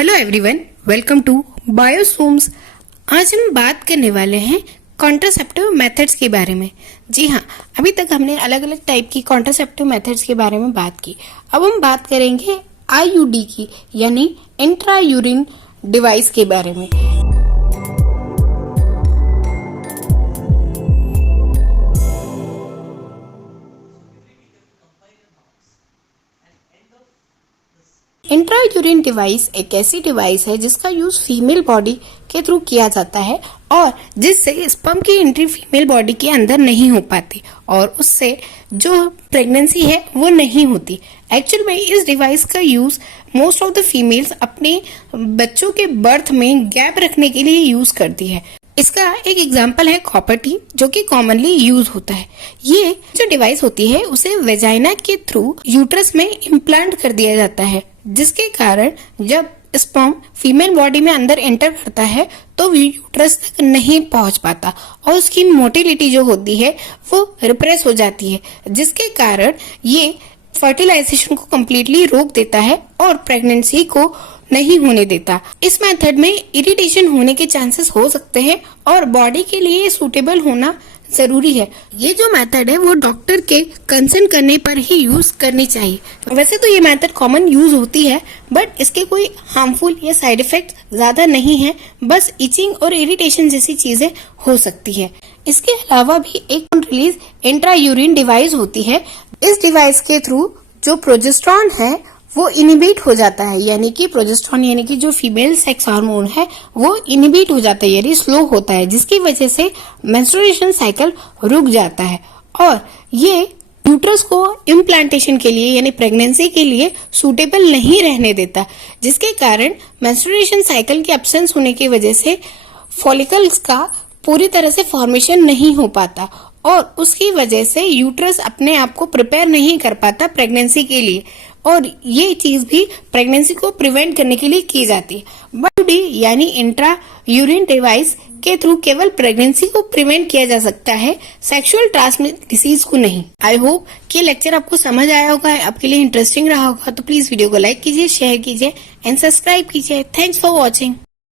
Hello everyone, welcome to बायोसूम्स। आज हम बात करने वाले हैं कॉन्ट्रासेप्टिव मेथड्स के बारे में। जी हाँ, अभी तक हमने अलग अलग टाइप की कॉन्ट्रासेप्टिव मेथड्स के बारे में बात की। अब हम बात करेंगे आईयूडी की, यानी इंट्रा यूरिन डिवाइस के बारे में। इंट्रा यूरिन डिवाइस एक ऐसी डिवाइस है जिसका यूज फीमेल बॉडी के थ्रू किया जाता है और जिससे स्पर्म की एंट्री फीमेल बॉडी के अंदर नहीं हो पाती और उससे जो प्रेगनेंसी है वो नहीं होती। एक्चुअल में इस डिवाइस का use most of the females अपने बच्चों के बर्थ में गैप रखने के लिए यूज करती है। इसका एक एग्जाम्पल है कॉपर टी, जो कि कॉमनली यूज होता है। ये जो डिवाइस होती है उसे वेजाइना के थ्रू यूट्रस में इम्प्लांट कर दिया जाता है, जिसके कारण जब स्पर्म फीमेल बॉडी में अंदर एंटर करता है तो यूट्रस तक नहीं पहुंच पाता और उसकी मोटिलिटी जो होती है वो रिप्रेस हो जाती है, जिसके कारण ये फर्टिलाइजेशन को कम्प्लीटली रोक देता है और प्रेगनेंसी को नहीं होने देता। इस मेथड में इरिटेशन होने के चांसेस हो सकते हैं और बॉडी के लिए सूटेबल होना जरूरी है। ये जो मेथड है वो डॉक्टर के कंसर्न करने पर ही यूज करनी चाहिए। वैसे तो ये मेथड कॉमन यूज होती है, बट इसके कोई हार्मफुल या साइड इफेक्ट ज्यादा नहीं है, बस इचिंग और इरिटेशन जैसी चीजें हो सकती है। इसके अलावा भी एक रिलीज इंट्रा यूरिन डिवाइस होती है। इस डिवाइस के थ्रू जो प्रोजेस्टेरॉन है वो इनिबिट हो जाता है, यानी कि प्रोजेस्टेरॉन यानी कि जो फीमेल सेक्स हार्मोन है वो इनिबिट हो जाता है, यानी स्लो होता है, जिसकी वजह से मेंस्ट्रुएशन साइकिल रुक जाता है और ये यूट्रस को इम्प्लांटेशन के लिए यानी प्रेगनेंसी के लिए सूटेबल नहीं रहने देता, जिसके कारण मेंस्ट्रुएशन साइकिल के एब्सेंस होने की वजह से फॉलिकल्स का पूरी तरह से फॉर्मेशन नहीं हो पाता और उसकी वजह से यूट्रस अपने आप को प्रिपेयर नहीं कर पाता प्रेगनेंसी के लिए, और ये चीज भी प्रेगनेंसी को प्रिवेंट करने के लिए की जाती है। बट यानी इंट्रा यूरिन डिवाइस के थ्रू केवल प्रेगनेंसी को प्रिवेंट किया जा सकता है, सेक्सुअल ट्रांसमिट डिसीज को नहीं। आई होप कि लेक्चर आपको समझ आया होगा, आपके लिए इंटरेस्टिंग रहा होगा। तो प्लीज वीडियो को लाइक कीजिए, शेयर कीजिए एंड सब्सक्राइब कीजिए। Thanks for watching.